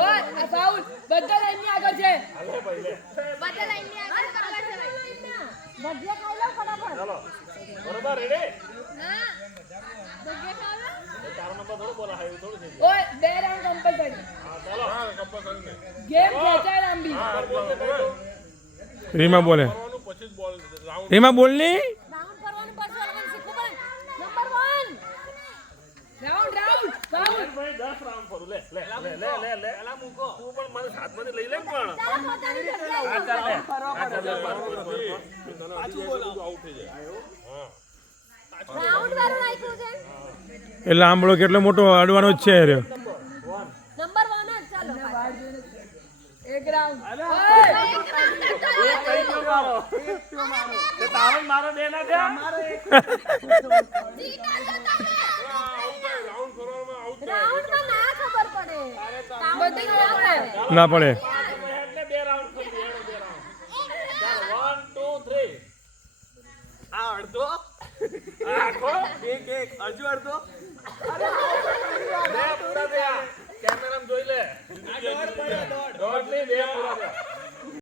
ઓય ફાઉલ બધા લાઈન ની આગળ છે હાલે ભાઈ લે બધા લાઈન ની આગળ કરવા છે ભજીયા ખાઈ લો ફટાફટ. ચાલો બરોબર રેડી ના ભજીયા ખાવા તારો નંબર થોડો બોલા હાઈ થોડું છે ઓય બે રાઉન્ડ કમ્પલસરી હા ચાલો હા કમ્પલસરી ને ગેમ ખેંચાય લાંબી રીમા બોલે કરવાનું પછી જ બોલ રાઉન્ડ રીમા બોલની રાઉન્ડ કરવાનું પાછું અલગ શીખવું પડે. નંબર 1 રાઉન્ડ રાઉન્ડ ફાઉલ ભાઈ 10 રાઉન્ડ ફરું લે લે લે પેલા મૂકો તું પણ મને હાથમાંથી લઈ લે પણ ચાલો પોતાની જગ્યાએ આ ચાલ લે પાછું બોલ આઉટ થઈ જાય હા રાઉન્ડ વાળું રાખ્યું છે. એટલે આંબળો કેટલો મોટો અડવાનો જ છે રહ્યો નંબર 1 જ ચાલો. એક રાઉન્ડ એક કઈ ગયો મારો તે તારો જ મારો બે ના થયા અમારો એક રાઉન્ડ કરવામાં આઉટ રાઉન્ડમાં ના ખબર પડે. બધી ખબર પડે ના પડે એટલે બે રાઉન્ડ કરી દેવાનો બે રાઉન્ડ ચાલો 1 2 3 આ અડધો આખો એક અડધો અડધો અરે બે પૂરા થયા કેમેરામાં જોઈ લે દોઢ નહીં બે પૂરા થયા